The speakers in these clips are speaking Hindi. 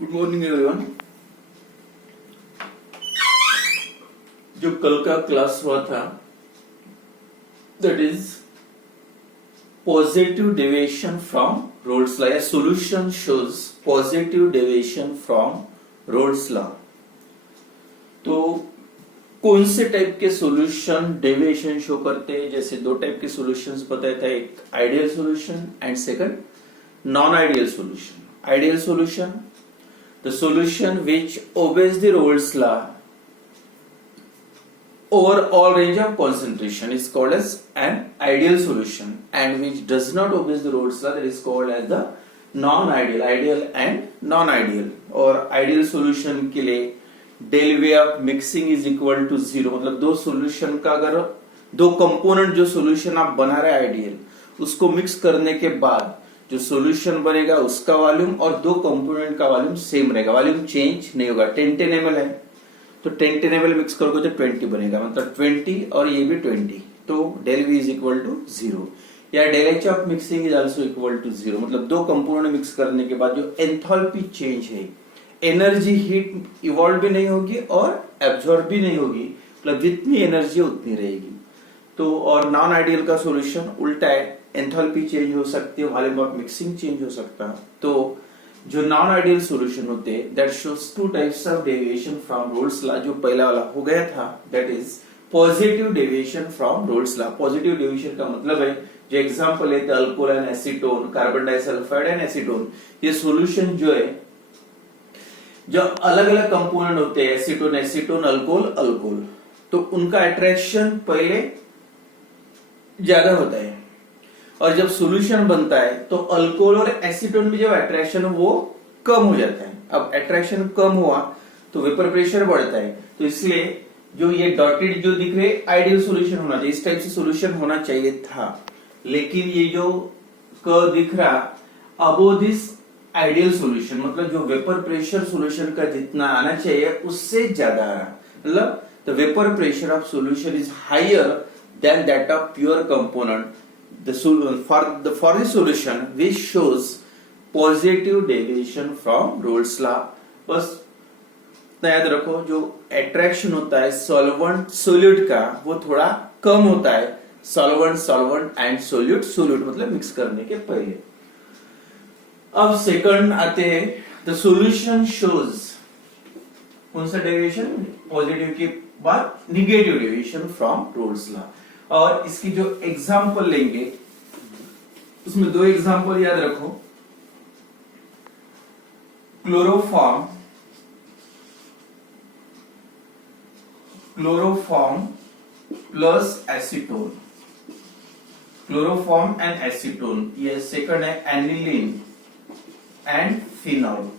Good morning everyone. जो कल का क्लास हुआ था that is positive deviation from Raoult's law या solution shows positive deviation from Raoult's law. तो कौन से टाइप के सॉल्यूशन डेविएशन शो करते हैं? जैसे दो टाइप के सॉल्यूशंस बताया था, एक ideal solution and second non ideal solution. Ideal solution, the solution which obeys the Rolle's law over all range of concentration is called as an ideal solution, and which does not obey the Rolle's law, that is called as the non-ideal। ideal and non-ideal। और ideal solution के लिए del V of mixing is equal to 0, मतलब दो solution का अगर दो component जो solution आप बना रहे आइडियल उसको मिक्स करने के बाद जो सॉल्यूशन बनेगा उसका वॉल्यूम और दो कंपोनेंट का वॉल्यूम सेम रहेगा, वॉल्यूम चेंज नहीं होगा। 10 ml है तो 10 ml मिक्स करोगे तो 20 बनेगा, मतलब 20 और ये भी 20, तो del V is equal to 0 या del H of mixing is also equal to 0। मतलब दो कंपोनेंट मिक्स करने के बाद जो एंथैल्पी चेंज है, एनर्जी हीट इवॉल्व भी नहीं होगी और एब्जॉर्ब भी नहीं होगी, मतलब जितनी एनर्जी उतनी रहेगी। तो और नॉन आइडियल का सॉल्यूशन उल्टा है, एंथैल्पी चेंज हो सकती है, वॉल्यूम ऑफ मिक्सिंग चेंज हो सकता है। तो जो नॉन आइडियल सॉल्यूशन होते हैं that shows two types of deviation from Raoult's law. जो पहला वाला हो गया था that is positive deviation from Raoult's law. Positive deviation का मतलब है जो एग्जांपल है alcohol and acetone, carbon disulphide and acetone, ये सॉल्यूशन जो है जो अलग अलग कंपोनेंट होते हैं एसीटोन एसीटोन अल्कोहल अल्कोहल, तो उनका अट्रैक्शन पहले ज्यादा होता है और जब सॉल्यूशन बनता है तो अल्कोहल और एसीटोन में जब अट्रैक्शन वो कम हो जाता है। अब अट्रैक्शन कम हुआ तो वेपर प्रेशर बढ़ता है, तो इसलिए जो ये डॉटेड जो दिख रहे आइडियल सॉल्यूशन होना चाहिए, इस टाइप से सॉल्यूशन होना चाहिए था, लेकिन ये जो कर्व दिख रहा अबोव दिस आइडियल सॉल्यूशन, मतलब जो वेपर प्रेशर सॉल्यूशन का जितना आना चाहिए उससे ज्यादा आ रहा, मतलब the vapour pressure of solution is higher than that of pure component. For the solution which shows positive deviation from Rolle's law, बस याद रखो जो अट्रैक्शन होता है सॉल्वेंट सोल्यूट का वो थोड़ा कम होता है, सॉल्वेंट एंड सोल्यूट मतलब मिक्स करने के पहले। अब सेकंड आते हैं द सॉल्यूशन शोज कौन सा डेविएशन, पॉजिटिव के बाद negative deviation from Raoult's law. और इसकी जो एग्जाम्पल लेंगे उसमें दो एग्जाम्पल याद रखो, chloroform plus acetone, chloroform and acetone. ये सेकंड है एनिलीन एंड फिनॉल।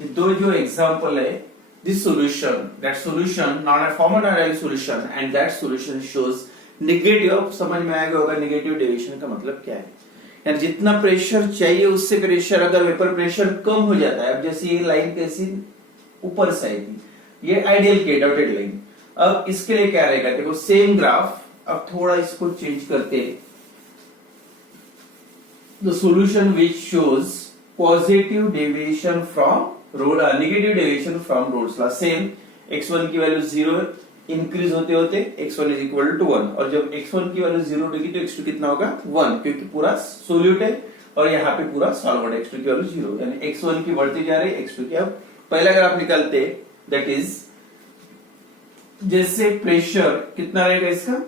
ये दो जो एग्जाम्पल है, this solution not a formal ideal solution and that solution shows negative। समझ में आएगा होगा नेगेटिव डेविएशन का मतलब क्या है, यानी जितना प्रेशर चाहिए उससे प्रेशर अगर वेपर प्रेशर कम हो जाता है। अब जैसे ये लाइन कैसी ऊपर से आएगी, ये आइडियल के डॉटेड लाइन। अब इसके लिए क्या रहेगा, देखो सेम ग्राफ, अब थोड़ा इसको चेंज करते हैं। The solution which shows positive deviation from negative deviation from Raoult's law. Same x1 की वैल्यू 0 इंक्रीज होते होते x1 इज इक्वल टू 1, और जब x1 की वैल्यू 0 होगी तो x2 कितना होगा 1, क्योंकि पूरा सोल्यूट है और यहाँ पे पूरा सॉल्वेंट, x2 की वैल्यू 0, यानी x1 की बढ़ती जा रही है x2 की। अब पहला अगर आप निकालते दैट इज जैसे प्रेशर कितना रहेगा इसका,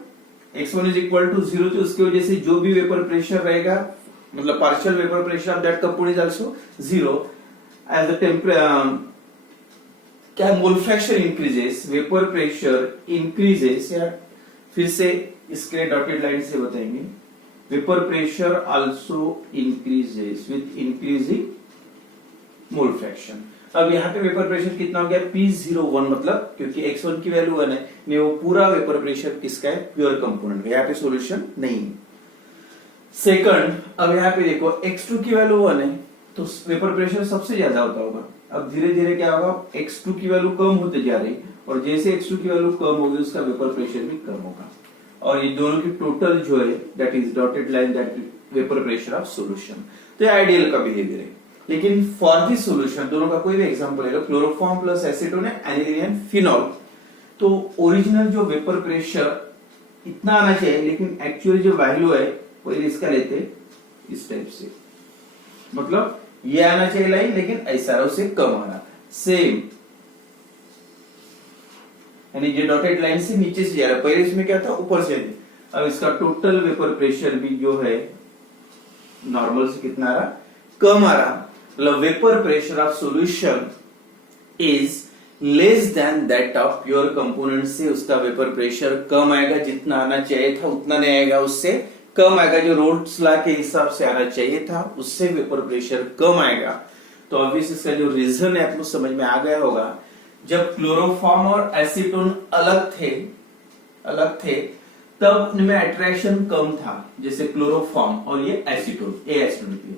x1 इज इक्वल टू 0, तो उसकी वजह से जो भी वेपर प्रेशर रहेगा मतलब partial vapour pressure of that component is also 0। as the क्या mole fraction increases, vapour pressure increases, या फिर से इसके लिए डॉटेड लाइन से बताएंगे, vapour pressure also increases with increasing mole fraction. अब यहाँ पे वेपर प्रेशर कितना हो गया P01, मतलब क्योंकि x1 की वैल्यू 1 है, नहीं वो पूरा वेपर प्रेशर किसका है, प्योर कंपोनेंट, यहाँ पे सॉल्यूशन नहीं है। सेकंड, अब यहाँ पे देखो x2 की वैल्यू 1 है तो वेपर प्रेशर सबसे ज्यादा होता होगा। अब धीरे धीरे क्या होगा, x2 की वैल्यू कम होते जा रही, और जैसे x2 की वैल्यू कम होगी उसका वेपर प्रेशर भी कम होगा, और ये दोनों की टोटल जो है that is dotted line that vapour pressure of solution. तो ये आइडियल का बिहेवियर है। लेकिन फॉर दिस सॉल्यूशन दोनों का कोई भी एग्जांपल ले लो, क्लोरोफॉर्म प्लस एसीटोन है, एनिलीन एंड फिनॉल, तो ओरिजिनल जो वेपर प्रेशर इतना आना चाहिए, लेकिन एक्चुअली जो वैल्यू है पहले इसका लेते इस टाइप से, मतलब ये आना चाहिए लाइन, लेकिन ऐसा उससे कम आना, सेम यानी जो डॉटेड लाइन से नीचे से जा रहा है, पहले इसमें क्या था ऊपर से, अब इसका टोटल वेपर प्रेशर भी जो है नॉर्मल से कितना आ रहा, कम आ रहा, मतलब vapour pressure of solution is less than that of pure component, से उसका वेपर प्रेशर कम आएगा, जितना आना चाहिए था उतना नहीं आएगा, उससे कम आएगा, जो रोल्स लॉ के हिसाब से आना चाहिए था उससे वेपर प्रेशर कम आएगा। तो ऑब्वियस इसका जो रीजन है आपको समझ में आ गया होगा, जब क्लोरोफॉर्म और एसीटोन अलग थे तब उनमें अट्रैक्शन कम था, जैसे क्लोरोफॉर्म और ये एसीटोन, एसीटोन के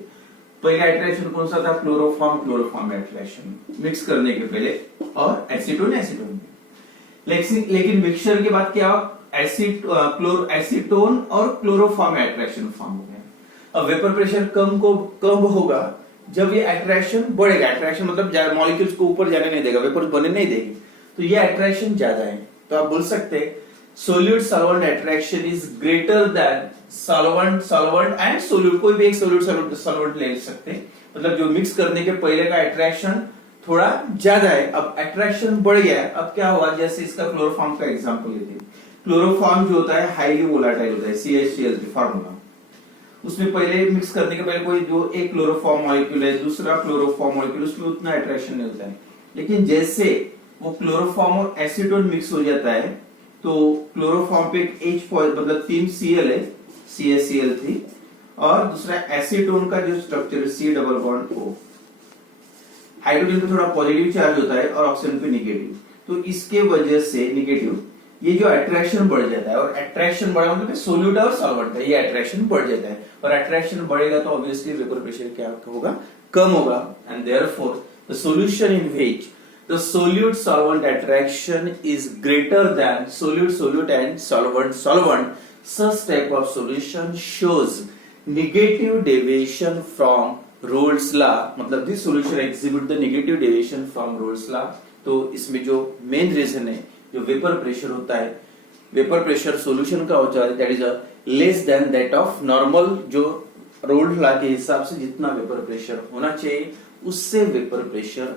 पहले अट्रैक्शन कौन सा था, क्लोरोफॉर्म अट्रैक्शन मिक्स करने के पहले, और एसीटोन लेकिन मिक्सचर के बाद क्या, एसीटोन और क्लोरोफॉर्म अट्रैक्शन फॉर्म हो गया। अब वेपर प्रेशर कम होगा जब ये अट्रैक्शन बढ़ेगा, अट्रैक्शन मतलब मॉलिक्यूल्स को ऊपर जाने नहीं देगा, वेपर बनने नहीं देगी, तो ये अट्रैक्शन ज्यादा है, तो आप बोल सकते हैं solute solvent attraction is greater than solvent and solute, कोई भी एक सॉल्वेंट ले सकते हैं, मतलब जो मिक्स करने के पहले का अट्रैक्शन थोड़ा ज्यादा है, अब अट्रैक्शन बढ़ गया है, अब क्या हुआ, जैसे इसका क्लोरोफॉर्म का एग्जांपल लेते हैं, क्लोरोफॉर्म जो होता है हाईली वोलाटाइल होता है, CH3 फार्मूला, उसमें पहले मिक्स करने के पहले कोई जो एक क्लोरोफॉर्म मॉलिक्यूल है, दूसरा क्लोरोफॉर्म मॉलिक्यूल, उसमें उतना अट्रैक्शन नहीं होता है, लेकिन जैसे वो क्लोरोफॉर्म और एसीटोन मिक्स हो जाता है तो क्लोरोफॉर्म पे एक H मतलब 3 Cl है, CaCl3, और दूसरा एसीटोन का जो स्ट्रक्चर है C double bond O, hydrogen पे थोड़ा पॉजिटिव चार्ज होता है और ऑक्सीजन पे निगेटिव, तो इसके वजह से निगेटिव ये जो अट्रैक्शन बढ़ जाता है, और अट्रैक्शन बढ़ा मतलब सोल्यूट और सॉल्वेंट का ये अट्रैक्शन बढ़ जाता है, और अट्रैक्शन बढ़ेगा तो ऑब्वियसली वेपर प्रेशर क्या होगा, कम होगा, and therefore the solution in which the solute solvent attraction is greater than solute and solvent, such type of solution shows negative deviation from Rolle's law, मतलब this solution exhibit the negative deviation from Rolle's law। तो इसमें जो मेन रीजन है, जो वेपर प्रेशर होता है, वेपर प्रेशर सॉल्यूशन का होता है that is a less than that of normal, जो रोल्ड लॉ के हिसाब से जितना वेपर प्रेशर होना चाहिए उससे वेपर प्रेशर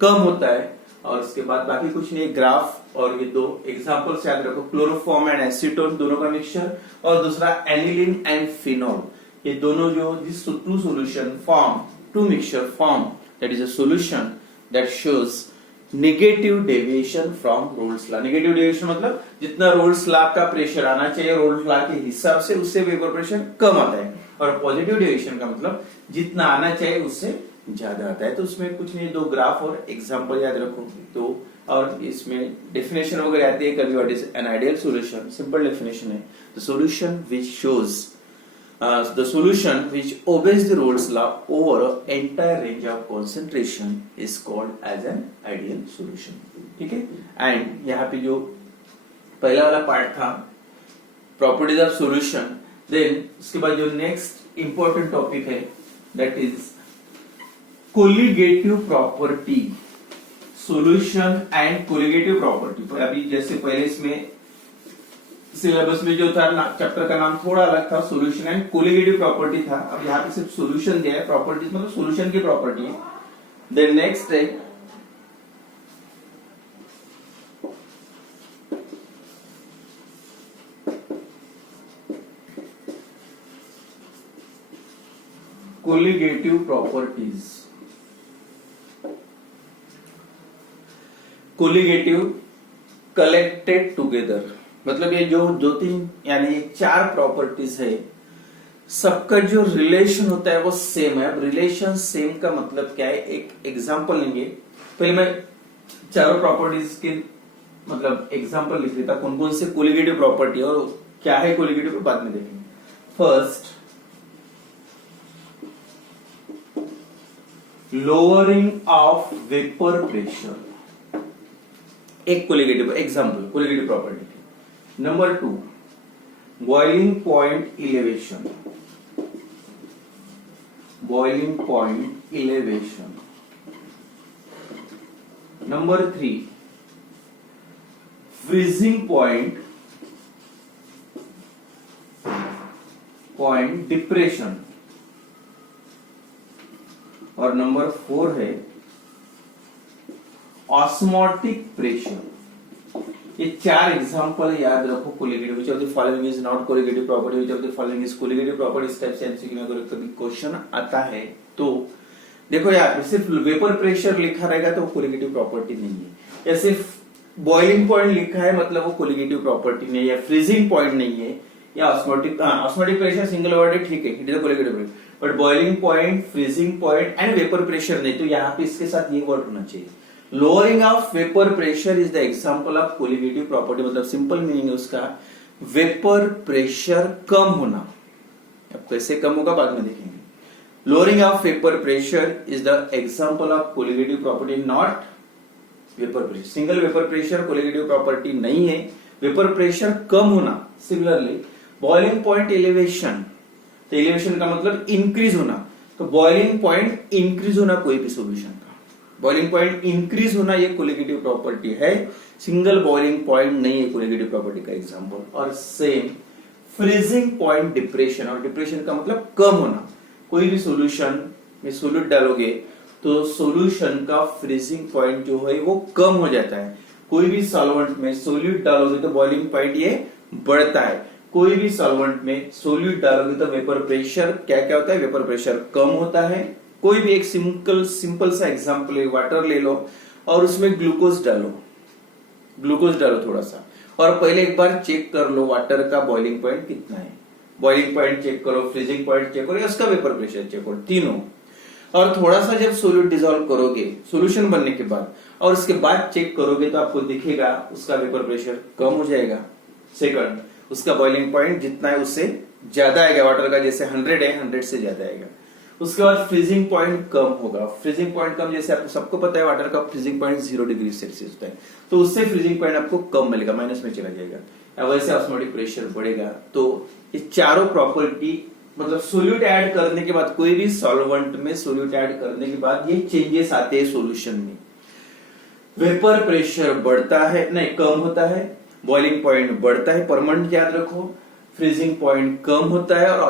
कम होता है। और उसके बाद बाकी कुछ नहीं, ग्राफ और ये दो एग्जांपल्स याद रखो, क्लोरोफॉर्म एंड एसीटोन दोनों का मिक्सचर, और दूसरा एनिलीन एंड फिनॉल, ये दोनों जो this two solution form to mixture form that is a solution that shows negative deviation from Raoult's law. Negative deviation मतलब जितना रोल्स लॉ का प्रेशर आना चाहिए रोल्स लॉ के हिसाब से उससे वेपर प्रेशर कम आता है, और पॉजिटिव डेविएशन का मतलब जितना आना चाहिए उससे ज्यादा आता है। तो उसमें कुछ नहीं, दो ग्राफ और एग्जांपल याद रखो तो, और इसमें डेफिनेशन वगैरह आती है कभी, what is an ideal solution, simple definition है, the solution which shows the solution which obeys the Rolle's law over an entire range of concentration is called as an ideal solution। ठीक है, एंड यहाँ पे जो पहला वाला पार्ट था प्रॉपर्टीज ऑफ सॉल्यूशन, देन उसके बाद जो नेक्स्ट इंपॉर्टेंट टॉपिक है that is colligative property, solution and colligative property. तो अभी जैसे पहले इसमें सिलेबस में जो था चैप्टर का नाम थोड़ा अलग था, सॉल्यूशन एंड कोलिगेटिव प्रॉपर्टी था, अब यहाँ पे सिर्फ सॉल्यूशन दिया है, प्रॉपर्टीज मतलब सॉल्यूशन की प्रॉपर्टी है। देन नेक्स्ट है colligative properties. Colligative collected together, मतलब ये जो दो तीन यानी चार प्रॉपर्टीज है, सबका जो रिलेशन होता है वो सेम है। अब रिलेशन सेम का मतलब क्या है, एक एग्जांपल लेंगे, पहले मैं चारों प्रॉपर्टीज के मतलब एग्जांपल लिख लेता, कौन कौन से कोलिगेटिव प्रॉपर्टी और क्या है कोलिगेटिव बाद में देखेंगे। First, lowering of vapour pressure, एक colligative example colligative property. Number 2, boiling point elevation, boiling point elevation. Number 3, freezing point depression. और नंबर 4 है ऑस्मोटिक प्रेशर. ये 4 एग्जांपल याद रखो. Colligative, which of the following is not colligative property, which of the following is colligative property. इस टाइप से एमसीक्यू में अगर कभी क्वेश्चन आता है तो देखो यार, सिर्फ वेपर प्रेशर लिखा रहेगा तो वो कोलिगेटिव प्रॉपर्टी नहीं है, या सिर्फ बॉइलिंग पॉइंट लिखा है मतलब वो कोलिगेटिव प्रॉपर्टी नहीं है, या फ्रीजिंग पॉइंट नहीं है, या ऑस्मोटिक प्रेशर सिंगल वर्ड है, ठीक है, it is a colligative. But boiling point, freezing point and vapour pressure नहीं. तो यहाँ पे इसके साथ ये वर्ड होना चाहिए. Lowering of vapour pressure is the example of colligative property. मतलब सिंपल मीनिंग है उसका वेपर प्रेशर कम होना. अब कैसे कम होगा बाद में देखेंगे. Lowering of vapour pressure is the example of colligative property, not vapour pressure. Single vapour pressure colligative property नहीं है. वेपर प्रेशर कम होना. सिमिलरली बॉइलिंग पॉइंट एलिवेशन, तो एलिवेशन का मतलब इंक्रीज होना. तो बॉइलिंग पॉइंट इंक्रीज होना कोई भी सॉल्यूशन का, बॉइलिंग पॉइंट इंक्रीज होना ये कोलिगेटिव प्रॉपर्टी है. सिंगल बॉइलिंग पॉइंट नहीं है कोलिगेटिव प्रॉपर्टी का एग्जांपल. और सेम फ्रीजिंग पॉइंट डिप्रेशन, और डिप्रेशन का मतलब कम होना. कोई भी सॉल्यूशन में सोल्यूट डालोगे तो सॉल्यूशन का फ्रीजिंग पॉइंट जो है वो कम हो जाता है. कोई भी सॉल्वेंट में सोल्यूट डालोगे तो बॉइलिंग पॉइंट ये बढ़ता है. कोई भी सॉल्वेंट में सोल्यूट डालोगे तो वेपर प्रेशर क्या क्या होता है, वेपर प्रेशर कम होता है. कोई भी एक सिंपल सा एग्जांपल है, वाटर ले लो और उसमें ग्लूकोज डालो थोड़ा सा, और पहले एक बार चेक कर लो वाटर का बॉइलिंग पॉइंट कितना है. बॉइलिंग पॉइंट चेक करो, फ्रीजिंग पॉइंट चेक करो, या उसका वेपर प्रेशर चेक करो, तीनों. और थोड़ा सा जब सोल्यूट डिसॉल्व करोगे सॉल्यूशन बनने के बाद, और उसके बाद चेक करोगे तो आपको दिखेगा उसका वेपर प्रेशर कम हो जाएगा. सेकंड, उसका बॉइलिंग पॉइंट जितना है उससे ज्यादा आएगा. वाटर का जैसे 100 है, 100 से ज्यादा आएगा. उसके बाद फ्रीजिंग पॉइंट कम होगा. फ्रीजिंग पॉइंट कम, जैसे आपको सबको पता है वाटर का फ्रीजिंग पॉइंट 0 डिग्री सेल्सियस होता है, तो उससे फ्रीजिंग पॉइंट आपको कम मिलेगा, माइनस में चला जाएगा. वैसे ऑस्मोटिक प्रेशर बढ़ेगा. तो ये चारों प्रॉपर्टी, मतलब सोल्यूट ऐड करने के बाद, कोई भी सॉल्वेंट में सोल्यूट ऐड करने के बाद ये चेंजेस आते हैं सॉल्यूशन में. वेपर प्रेशर बढ़ता है, नहीं कम होता है. बॉइलिंग पॉइंट बढ़ता है, परमानेंट याद रखो. फ्रीजिंग पॉइंट कम होता है और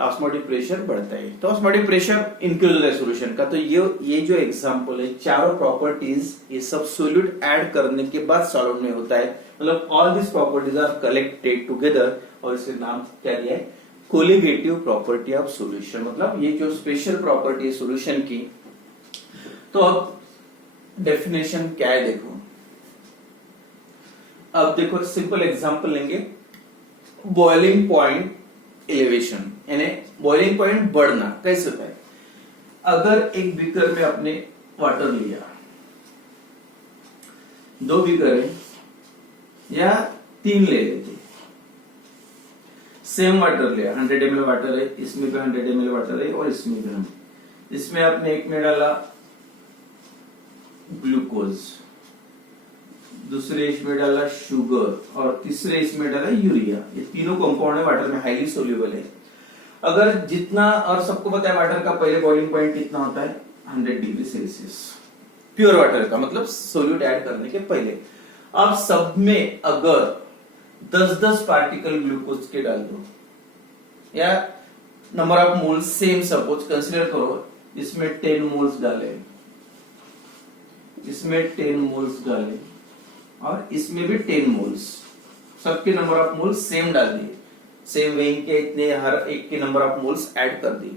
ऑस्मोटिक प्रेशर बढ़ता है. तो ऑस्मोटिक प्रेशर इंक्रीज होता है सॉल्यूशन का. तो ये जो एग्जांपल है, चारों प्रॉपर्टीज ये सब सोल्यूट ऐड करने के बाद सॉल्वेंट में होता है. मतलब all this properties are collected together, और इसके नाम क्या दिया है, कोलिगेटिव प्रॉपर्टी ऑफ सॉल्यूशन. मतलब ये जो स्पेशल प्रॉपर्टी है सॉल्यूशन की. तो अब डेफिनेशन क्या है देखो. अब देखो सिंपल एग्जांपल लेंगे. बॉइलिंग पॉइंट एलिवेशन, यानी बॉइलिंग पॉइंट बढ़ना कैसे होता है. अगर एक बीकर में आपने वाटर लिया, 2 बीकर है या 3 ले लेते, सेम वाटर लिया, 100 ml वाटर है, इसमें भी 100 ml वाटर है और इसमें भी. हम इसमें आपने एक में डाला ग्लूकोज, दूसरे इसमें डाला शुगर और तीसरे इसमें डाला यूरिया. ये तीनों कंपाउंड है, वाटर में हाईली सोल्यूबल है. अगर जितना, और सबको पता है वाटर का पहले बॉइलिंग पॉइंट कितना होता है, 100 डिग्री सेल्सियस. प्योर वाटर का मतलब सोल्यूट ऐड करने के पहले. अब सब में अगर 10-10 पार्टिकल ग्लूकोज के डाल दो, या number of moles same suppose consider करो, इसमें 10 मोल्स डाले, इसमें 10 मोल्स डाले और इसमें भी 10 मोल्स, सबके नंबर ऑफ मोल्स सेम डाल दिए, सेम वेइंग के इतने हर एक के नंबर ऑफ मोल्स ऐड कर दिए.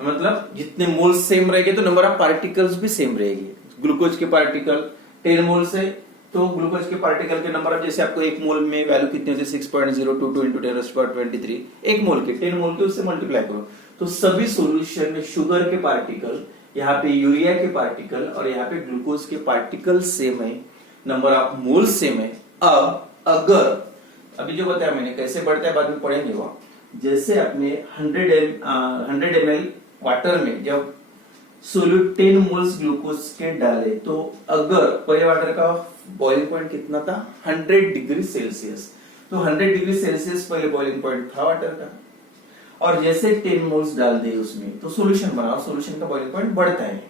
मतलब जितने मोल्स सेम रहेंगे तो नंबर ऑफ पार्टिकल्स भी सेम रहेंगे. ग्लूकोज के पार्टिकल 10 मोल्स है तो ग्लूकोज के पार्टिकल के नंबर ऑफ, जैसे आपको एक मोल में वैल्यू कितनी होती है 6.022 into 10⁻23, एक मोल के 10 मोल के उससे मल्टीप्लाई करो. तो सभी सॉल्यूशन में शुगर के पार्टिकल, यहाँ पे यूरिया के पार्टिकल और यहाँ पे ग्लूकोज के पार्टिकल सेम है, नंबर ऑफ मोल सेम है. अब अगर अभी जो बताया मैंने कैसे बढ़ता है बाद में पढ़ेंगे वो. जैसे आपने 100 ml वाटर में जब सोल्यूट 10 मोल्स ग्लूकोज के डाले, तो अगर पहले वाटर का बॉइलिंग पॉइंट कितना था, 100 डिग्री सेल्सियस. तो 100 डिग्री सेल्सियस पहले बॉइलिंग पॉइंट था वाटर का. और जैसे 10 मोल्स डाल दे उसमें तो सॉल्यूशन बना और सॉल्यूशन का बॉइलिंग पॉइंट बढ़ता है।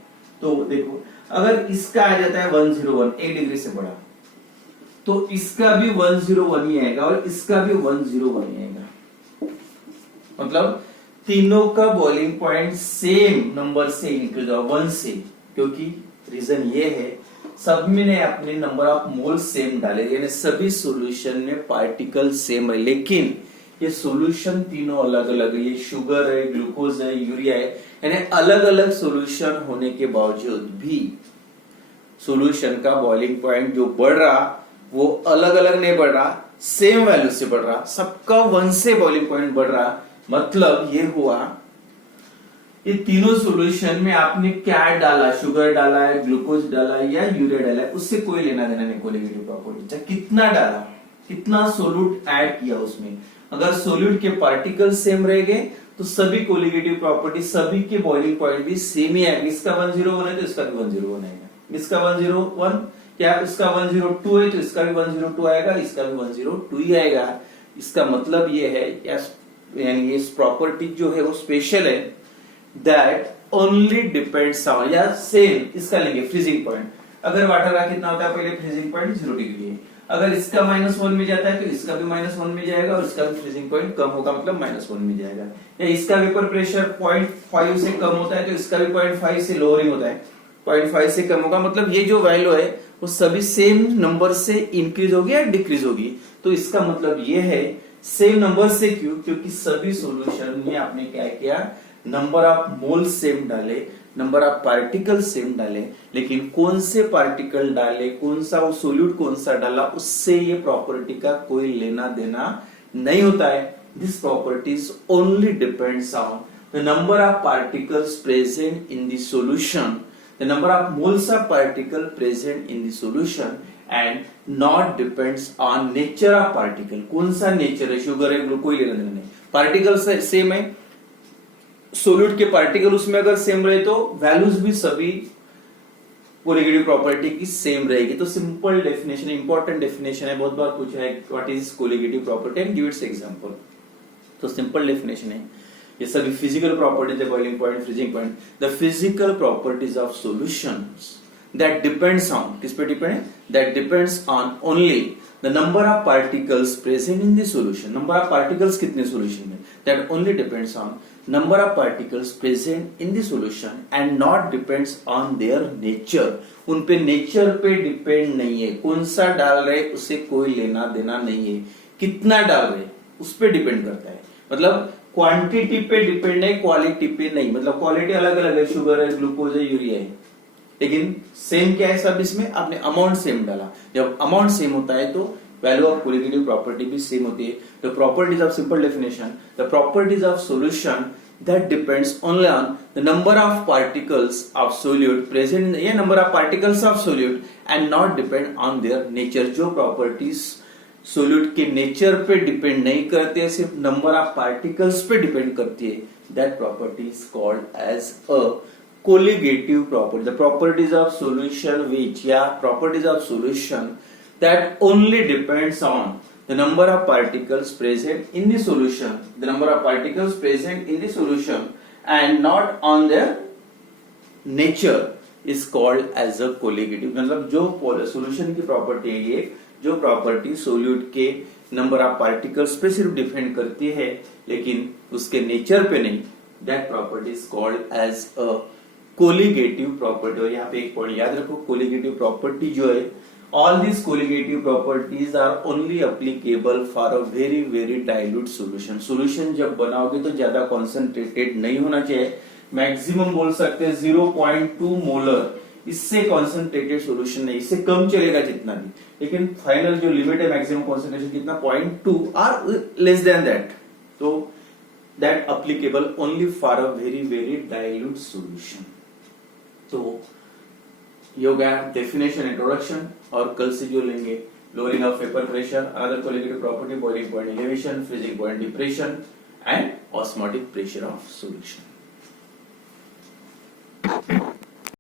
तो देखो अगर इसका आ जाता है 101 1 डिग्री से बढ़ा तो इसका भी 101 ही आएगा और इसका भी 101 ही आएगा। मतलब तीनों का बॉइलिंग पॉइंट सेम नंबर से इंक्रीज होगा 1 से, क्योंकि रीजन ये है सब में ने अपने नंबर ऑफ मोल सेम डाले, यानी सभी सॉल्यूशन में पार्टिकल सेम है, लेकिन ये सॉल्यूशन तीनों अलग अलग है। ये शुगर है, ग्लूकोज है, यूरिया है, यानी अलग अलग सॉल्यूशन होने के बावजूद भी सॉल्यूशन का बॉइलिंग पॉइंट जो बढ़ रहा वो अलग अलग नहीं बढ़ रहा, सेम वैल्यू से बढ़ रहा, सबका 1 से बॉइलिंग पॉइंट बढ़ रहा। मतलब ये हुआ ये तीनों सॉल्यूशन में आपने क्या डाला, शुगर डाला है, ग्लूकोज डाला है या यूरिया डाला है, उससे कोई लेना देना नहीं कोलिगेटिव प्रॉपर्टी। चाहे कितना डाला, कितना सोल्यूट ऐड किया उसमें, अगर सोल्यूट के पार्टिकल सेम रह गए तो सभी कोलिगेटिव प्रॉपर्टी, सभी के बॉइलिंग पॉइंट भी सेम ही आएगा। इसका 101 है तो इसका भी 101 आएगा, इसका 101 क्या इसका 102 है तो इसका भी 102 आएगा, इसका भी 102 ही आएगा। इसका मतलब ये है यानी इस प्रॉपर्टी जो है वो स्पेशल है, दैट ओनली डिपेंड्स ऑन या सेम। इसका लेंगे फ्रीजिंग पॉइंट, अगर वाटर का कितना होता है पहले फ्रीजिंग पॉइंट 0 डिग्री है, अगर इसका -1 में जाता है तो इसका भी -1 में जाएगा और इसका भी फ्रीजिंग पॉइंट कम होगा, मतलब -1 में जाएगा। या इसका वेपर प्रेशर 0.5 से कम होता है तो इसका भी 0.5 से लोअरिंग होता है, 0.5 से कम होगा, मतलब ये जो वैल्यू है वो सभी सेम नंबर से इंक्रीज होगी या डिक्रीज होगी। तो इसका मतलब ये है सेम नंबर से, क्यों? क्योंकि सभी सॉल्यूशन में आपने क्या किया, नंबर ऑफ मोल सेम डाले, नंबर ऑफ पार्टिकल सेम डाले, लेकिन कौन से पार्टिकल डाले, कौन सा वो सोल्यूट कौन सा डाला, उससे ये प्रॉपर्टी का कोई लेना देना नहीं होता है। This properties only depends on the number of particles present in the solution, the number of moles of particle present in the solution and not depends on nature of particle। कौन सा नेचर है, शुगर है, ग्लूकोज, कोई लेना देना नहीं, पार्टिकल सेम है, सोल्यूट के पार्टिकल उसमें अगर सेम रहे तो वैल्यूज भी सभी कोलिगेटिव प्रॉपर्टी की सेम रहेगी। तो सिंपल डेफिनेशन, इंपॉर्टेंट डेफिनेशन है, बहुत बार पूछा है what is colligative property and give its example. तो सिंपल डेफिनेशन है, ये सभी फिजिकल प्रॉपर्टीज है, boiling point, freezing point, the physical properties of solutions that depends on, किस पे डिपेंड है, that depends on only the number of particles present in the solution. Number of particles कितने सॉल्यूशन में, that only depends on number of particles present in the solution and not depends on their nature. उन पे नेचर पे डिपेंड नहीं है, कौन सा डाल रहे उसे कोई लेना देना नहीं है, कितना डाल रहे उस पे डिपेंड करता है। मतलब क्वांटिटी पे डिपेंड है, क्वालिटी पे नहीं। मतलब क्वालिटी अलग अलग है, शुगर है, ग्लूकोज है, यूरिया है, लेकिन सेम क्या है सब इसमें, आपने अमाउंट सेम डाला। जब अमाउंट सेम होता है तो वैल्यू ऑफ कोलिगेटिव प्रॉपर्टी भी सेम होती है। The properties of simple definition, the properties of solution that depends only on the number of particles of solute present in the number of particles of solute and not depend on their nature। जो properties सोल्यूट के नेचर पे डिपेंड नहीं करते हैं, सिर्फ नंबर ऑफ पार्टिकल्स पे डिपेंड करती है, that property is called as a colligative property. The properties of solution which या properties of solution that only depends on the number of particles present in the solution, the number of particles present in the solution and not on their nature is called as a colligative। मतलब जो solution की प्रॉपर्टी है, ये जो प्रॉपर्टी सोल्यूट के नंबर ऑफ पार्टिकल्स पे सिर्फ डिपेंड करती है लेकिन उसके नेचर पे नहीं, that property is called as a colligative property. और यहाँ पे एक पॉइंट याद रखो, कोलिगेटिव प्रॉपर्टी जो है, all these colligative properties are only applicable for a very very dilute solution। solution जब बनाओगे तो ज्यादा concentrated नहीं होना चाहिए, मैक्सिमम बोल सकते हैं 0.2 मोलर, इससे concentrated solution नहीं, इससे कम चलेगा जितना भी, लेकिन फाइनल जो लिमिट है मैक्सिमम concentration कितना 0.2 और लेस देन दैट, तो that applicable only for a very very dilute solution। तो ये हो गया डेफिनेशन, इंट्रोडक्शन, और कल से जो लेंगे lowering of vapour pressure, another colligative property, boiling point elevation, freezing point depression and osmotic pressure of solution.